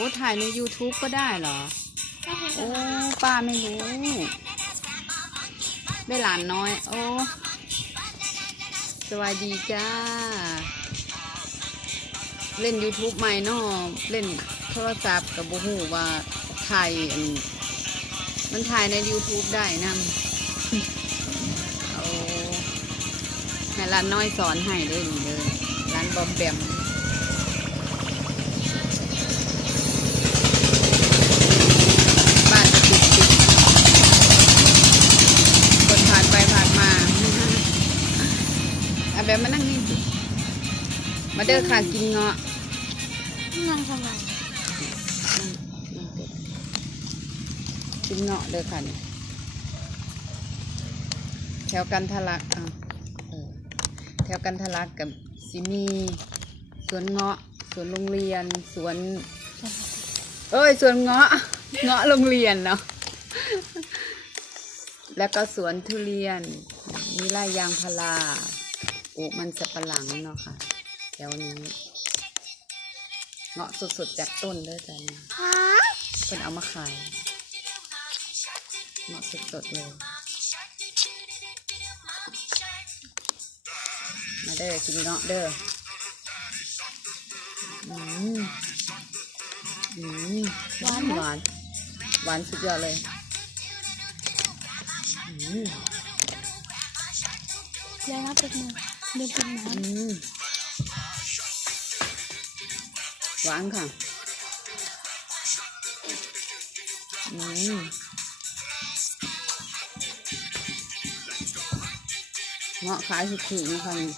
อ้ถ่ายใน YouTube ก็ได้เหรอก็คือโอ้ป้าไม่รู้ได้หลานน้อย โอ้สวัสดีจ้า เล่น YouTube ใหม่เนาะเล่นโทรศัพท์กับบูฮูว่าถ่ายอันมันถ่ายใน YouTube ได้นำเอาให้ร้านน้อยสอนให้เลยนี่เลยร้านบอมแบม มาเด้อค่ะกินเงาะนั่งทำไมกินเงาะเด้อค่ะนี่แถวกันทะลักอะแถวกันทะลักกับซิมีสวนเงาะสวนโรงเรียนสวน เอ้ยสวนเงาะเงาะโรงเรียนเนาะแล้วก็สวนทุเรียนมีไร่ยางพาราปลูกมันสับปะหลังเนาะค่ะ ถวนี้เงาะสดๆจากต้นเลยจ้ะเนี่ยฮะเพิ่นเอามาขายเงาะสดๆเลย มาเด้อกินเงาะเด้ออืมอืมหวานหวานหวานสุดยอดเลยอืมเดี๋ยวนะเป็นมือเดี๋ยวเป็นน้อืม หวานค่ะ อืมเงาะขายสุดๆนะคะนี่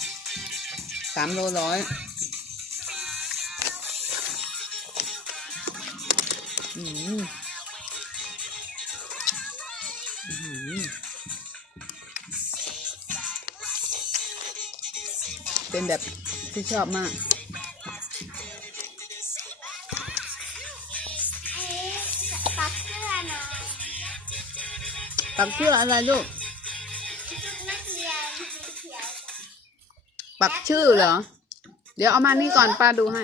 สามโลร้อยอืมอืมเป็นแบบที่ชอบมาก ปักชื่ออะไรลูกนักเรียนสีเขียวปักชื่อเหรอ เดี๋ยวเอามานี่ก่อนป้าดูให้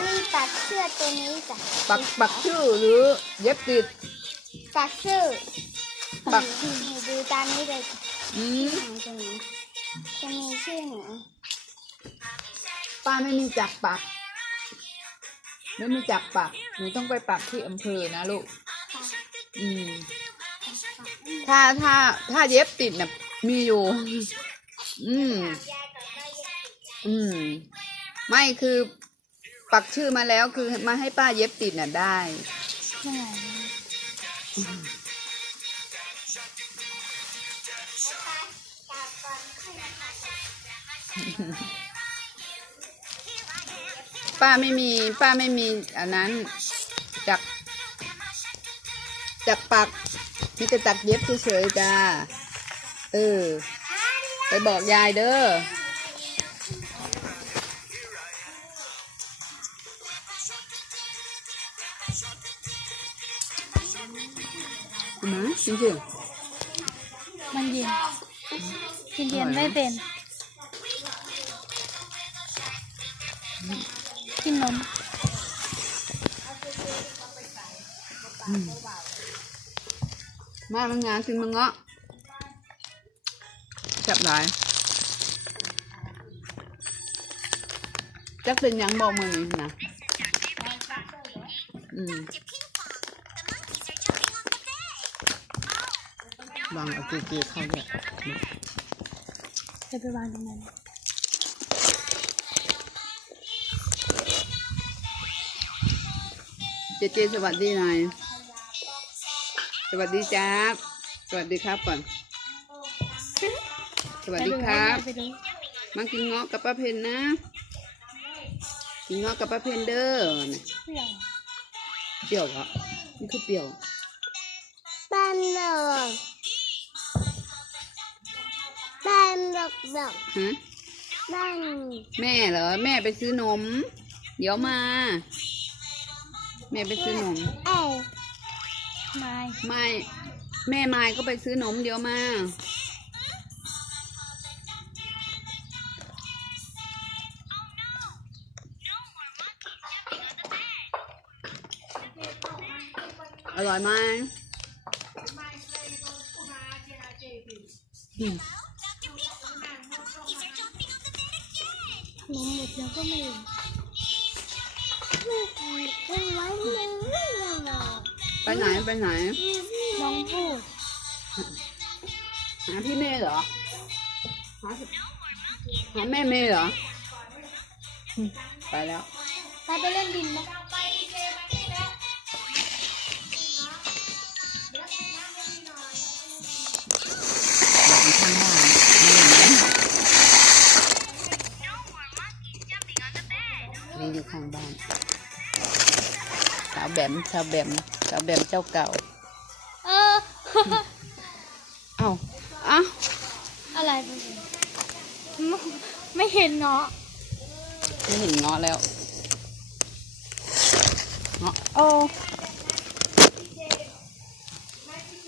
นี่ตัดเสื้อตัวนี้จ้ะปักปักชื่อหรือเย็บติดตัดเสื้อปักนี่ดูตามนี้เลยจ้ะอืมของตัวนี้จะมีชื่อหนูป้าไม่มีจักปัก ไม่มีจักปักหนูต้องไปปักที่อำเภอนะลูก อืม ถ้าถ้าถ้าเย็บติดน่ะมีอยู่ อืม อืม ไม่คือปักชื่อมาแล้วคือมาให้ป้าเย็บติดน่ะได้ ใช่ ป้าไม่มีป้าไม่มีอันนั้นจักจักปักมีแต่จักเย็บเฉยๆจ้าเออไปบอกยายเด้อมาจริงมันเย็นกินเย็นไม่เป็น กินนมๆมามันงานถึงมังเงาะจับหลายจักเป็นหยังบอกมือนี้นะอืมวางเอาเกลีๆเข้าด้วยจะไปวางตรงนั้น เจเจสวัสดีหน่อยสวัสดีจ้าบสวัสดีครับก่อน สวัสดีครับไปดูมากินเงาะกับป้าเพนนะ กินเงาะกับป้าเพนเด้อน่ะเปรี้ยวเปรี้ยวเหรอนี่คือเปรี้ยวบ้านดอกบ้านดอกดอกฮะบ้านแม่เหรอ แม่ไปซื้อนม เดี๋ยวมา แม่ไปซื้อนม เอ้ยไม่ไม่แม่ไม่ก็ไปซื้อนมเดี๋ยวมา อร่อยไหมอืม นมหมดแล้วก็ไม่ ไว้เลยไปไหนไปไหนน้องพูดหาพี่เมย์เหรอหาหาแม่เมย์เหรออืมไปแล้ว ไปไปเล่นดินนะบ้านข้างบ้านนี่เห็นไหมนี่อยู่ข้างบ้าน สาวแบมสาวแบมสาวแบมเจ้าเก่า เออ เอ้าเอ้าอะไรไปเลยไม่ไม่เห็นเงาะไม่เห็นเงาะแล้วเงาะโอ้